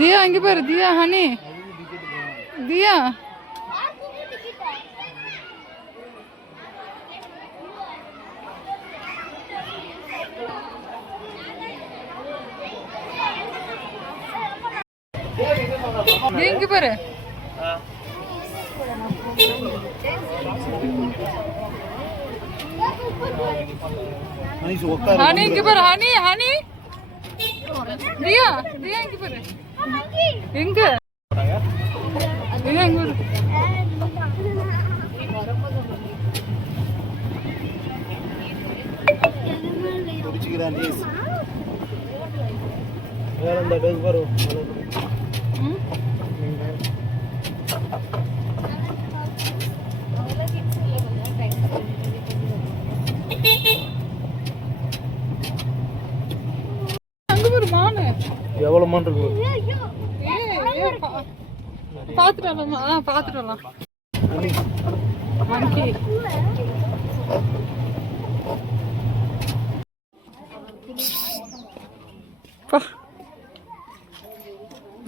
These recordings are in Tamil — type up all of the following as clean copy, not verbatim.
தியா இங்க பாரு தியா ஹனி தியா இங்க பாரு ஹனி இங்க பாரு ஹனி ஹனி தியா தியா இங்க பாரு எங்க எங்க எவ்வளவு மான் இருக்கு பாத்துட்டு வரலாமா பாத்துட்டு வரலாம் மங்கி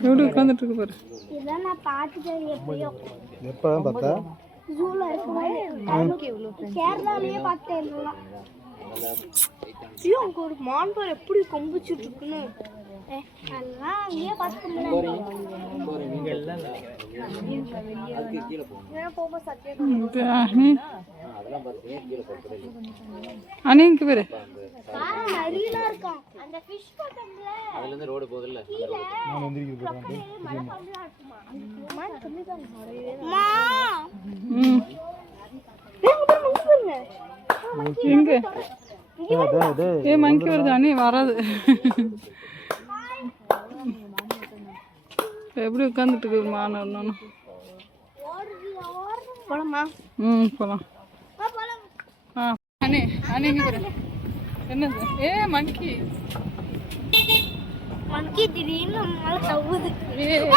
எப்படி உட்காந்துட்டு இருக்கு பாரு இதான் நான் பார்த்துட்டேன் எப்போ பார்த்தா ஜூல இருக்கும்போது கேரளாலயே பார்த்தேன் எல்லாம் அங்க ஒரு மான் பாரு எப்படி கொம்பிச்சுட்டு இருக்குன்னு அதெல்லாம் அங்கேயே பார்த்துக்கல அணிக்கு பேரு அரியலா இருக்கான் அந்த ஃபிஷ் போட்டம்ல அதுல இருந்து ரோட் போகுதுல்ல நான் எந்திரிக்க போறேன் எங்க ஏ மங்கி வருது அணி வராது எப்படி உட்காந்துட்டு இருக்கு மான் ஒன்று போலாமா போகலாம் அணி அணி இங்கே பாரு என்னது ஏ மங்கி மங்கி திடீர்னு நம்மளால தவுது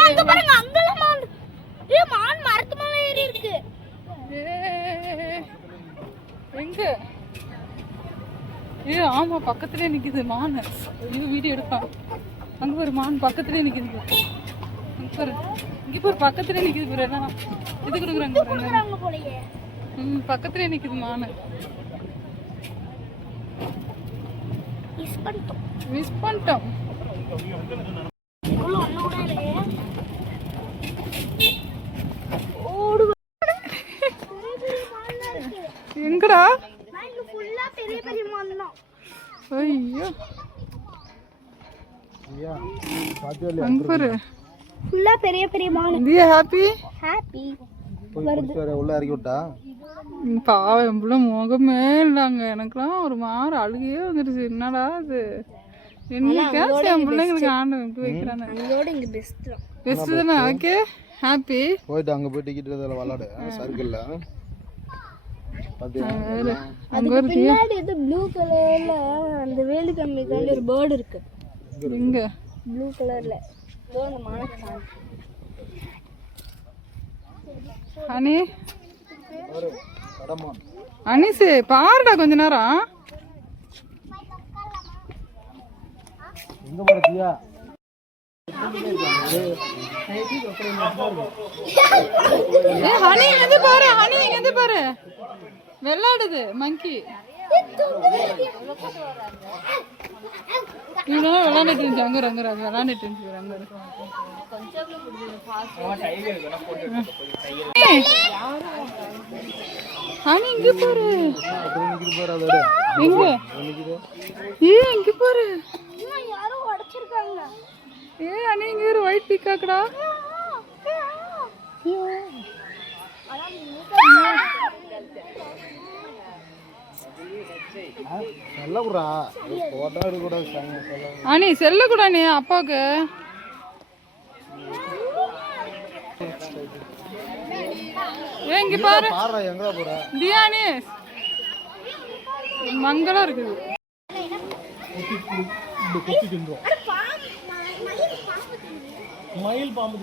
அங்க பாருங்க அங்கலாம் மான் மான் மரத்து மேல ஏறி இருக்கு எங்க ஆமா பக்கத்துலயே நிக்குது மான் இது வீடியோ எடுப்பான் அங்க ஒரு மான் பக்கத்துலயே நிக்குது அங்க பாரு இங்க பாரு பக்கத்துலயே நிக்குது பாரு என்ன இது கொடுக்குறாங்க போலயே பக்கத்துலயே நிக்குது மான் மிஸ் பண்ணிட்டோம் எங்கடா பெரிய பெரிய மான் ஐயோ அங்க பாரு ஃபுல்லா பெரிய பெரிய மான் தியா ஹாப்பி உள்ள இறக்கி விட்டா பாவம் எவ்வளோ முகமே இல்லைங்க எனக்குலாம் ஒரு மாதிரி அழுகையே வந்துடுச்சு என்னடா அது என்னைக்காச்சும் என் பிள்ளைங்களுக்கு ஆண்டு விட்டு வைக்கிறானே இதோட இங்க பெஸ்ட் பெஸ்ட் தானே ஓகே ஹாப்பி போயிட்டு அங்க போய் டிக்கெட் இதில் விளாடு சர்க்கிள்ல அங்க ஒரு பின்னாடி ஏதோ ப்ளூ கலர்ல அந்த வேலு கம்மிக்காண்டி ஒரு பேர்டு இருக்கு எங்க ப்ளூ கலர்ல தோங்க மானக்கு அனி அனிசு பாருடா கொஞ்ச நேரம் எங்க போறதியா ஹனி இங்க பாரு ஹனி இங்க பாரு வெள்ளாடுது மங்கி இவனும் விளாண்டுட்டு இருந்துச்சு அங்க ரங்க விளாண்டுட்டு இருந்துச்சு ரங்க ஹனி இங்க பாரு எங்க இங்க பாரு யாரோ உடைச்சிருக்காங்க ஹனி இங்க ஒரு ஒயிட் பீகாக்டா அனி செல்ல கூட நீ அப்பாவுக்கு இங்க பாரு தியானி மங்களம் இருக்குது மயில் பாம்பு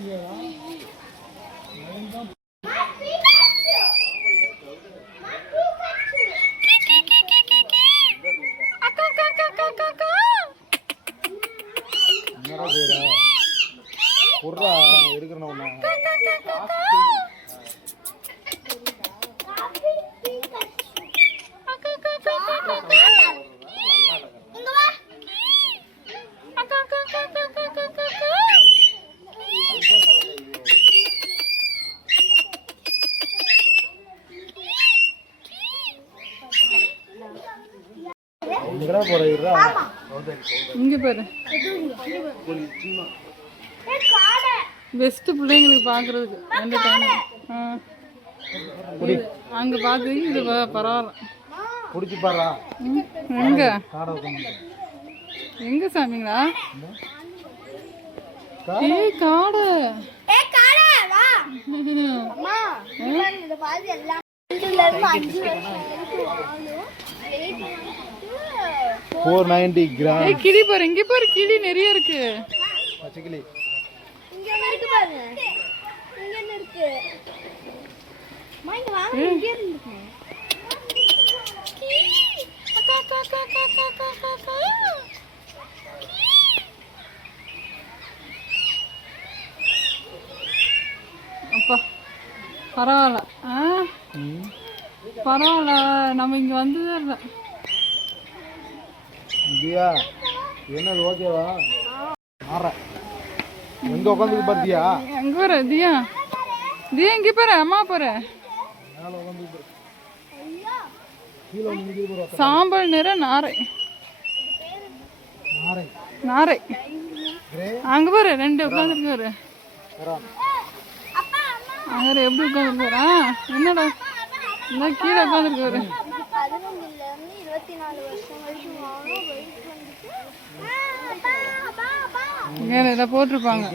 எங்கடா போற இருடா இங்கே பாரு பெஸ்ட்டு பிள்ளைங்களுக்கு பார்க்குறதுக்கு எந்த டைம் அங்கே பார்த்து இது பரவாயில்ல பிடிச்சி பாடுறா எங்கே காடை உட்காந்து எங்கே சாமிங்களா ஏய் காடை $490 கிராம் ஏய் கிளி பாரு இங்கே பாரு கிளி நிறைய இருக்கு பச்சைக்கிளி இங்க இருக்கு பாருங்க இங்க என்ன இருக்கு அம்மா இங்க வாங்க இங்க இருக்கு அப்பா பரவாயில்ல பரவாயில்ல நம்ம இங்கே வந்ததே இல்லை தியா என்னது ஓகேவா மாற எங்க உட்காந்து பார்த்தியா எங்கே போகிற தியா தியா இங்கே போகிற அம்மா போகிற மேலே உட்காந்து கீழே வந்து போகிற சாம்பல் நிற நாரை நாரை நாரை கிரே அங்கே பாரு ரெண்டு உட்காந்துருக்காரு வரான் அங்கே எப்படி உட்காந்துருக்காரா என்னடா இந்த கீழே உட்காந்துருக்காரு 11ல இருந்து 24 வருஷம் வரைக்கும் வாழும் வெயிட் வந்துட்டு வேற ஏதாவது போட்டிருப்பாங்க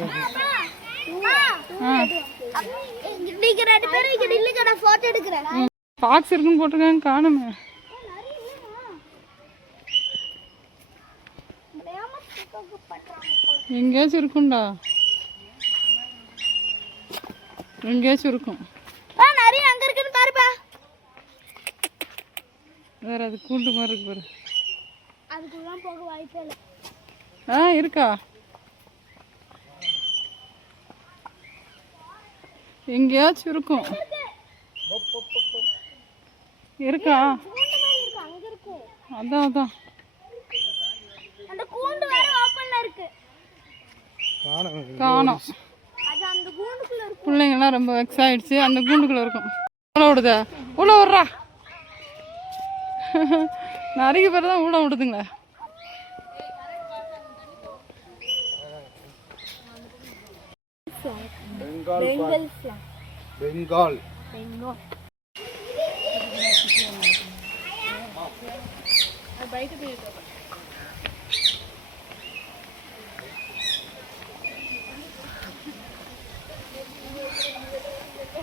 நீங்க ரெண்டு பேரும் இங்க நில்லுங்க நான் போட்டோ எடுக்கிறேன் பாக்ஸ் இருக்குன்னு போட்டிருக்காங்க காணுமே எங்கேயாச்சும் இருக்கும்டா எங்கேயாச்சும் இருக்கும் நிறைய அங்க இருக்குன்னு பாருப்பா வேற அது கூண்டு மாதிரி இருக்கு பாரு அதுக்குள்ள போக வாய்ப்பே இல்லை இருக்கா எங்கேயாச்சும் இருக்கும் இருக்கா அங்க இருக்கு அதான் அதான் அந்த கூண்டு வேற ஓபன்ல இருக்கு காணோம் அது அந்த கூண்டுக்குள்ள இருக்கு பிள்ளைங்கெல்லாம் ரொம்ப வெக்ஸ் ஆயிடுச்சு அந்த கூண்டுக்குள்ள இருக்கும் உள்ள விடுத உள்ள விட்றா நிறைய பேர் தான் உள்ள விடுதுங்க பெங்கால்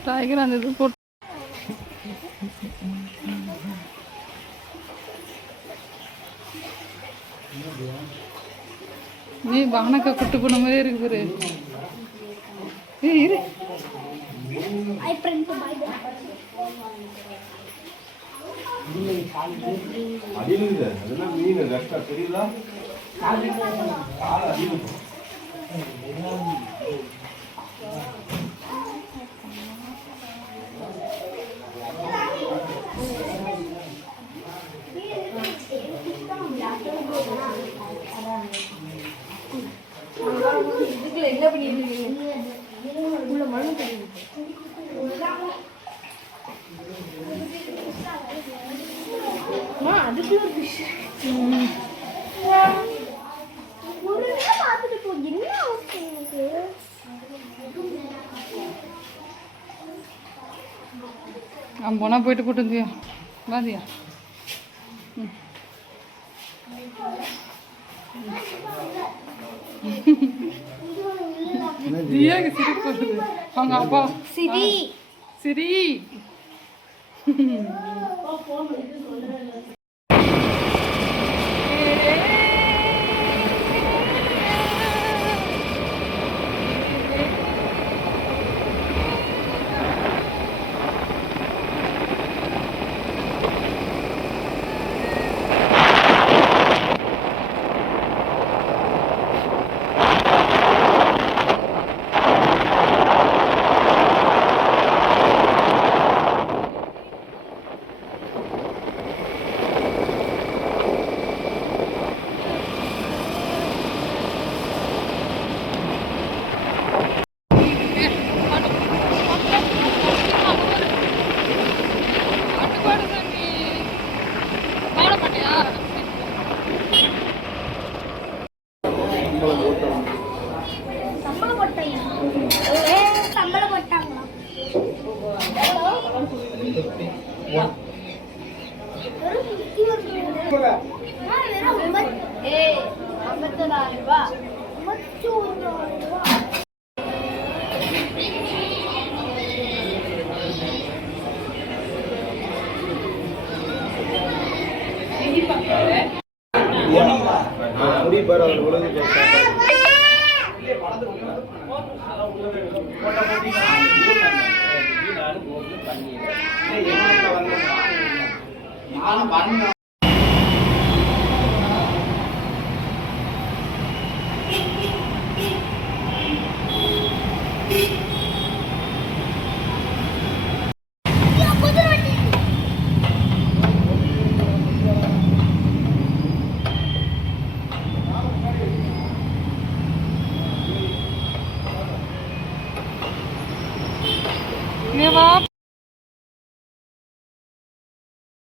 டைகர் அந்த இது போட்டு நீ வானக்கா குட்டு போன மாதிரியே இருக்கு பாரு ஏய் இரு ஐ பிரிண்ட் பை அடிலுங்க அதெல்லாம் மீன் கஷ்டம் தெரியல என்ன பண்ணிட்டு இருக்கீங்க உள்ள மண்ணு தெரியுது அதுக்குள்ள ஒரு விஷயம் பார்த்துட்டு போ என்ன அவசியம் எனக்கு அவன் போனா போயிட்டு போட்டு தியா வாதியா தியாக்கு சிரிப்பு வருது அவங்க அப்பா சிரி சரி ஏய் 54 ரூபாய் 54 ரூபாய் முடி பாரு அதில் உலகு பண்ணி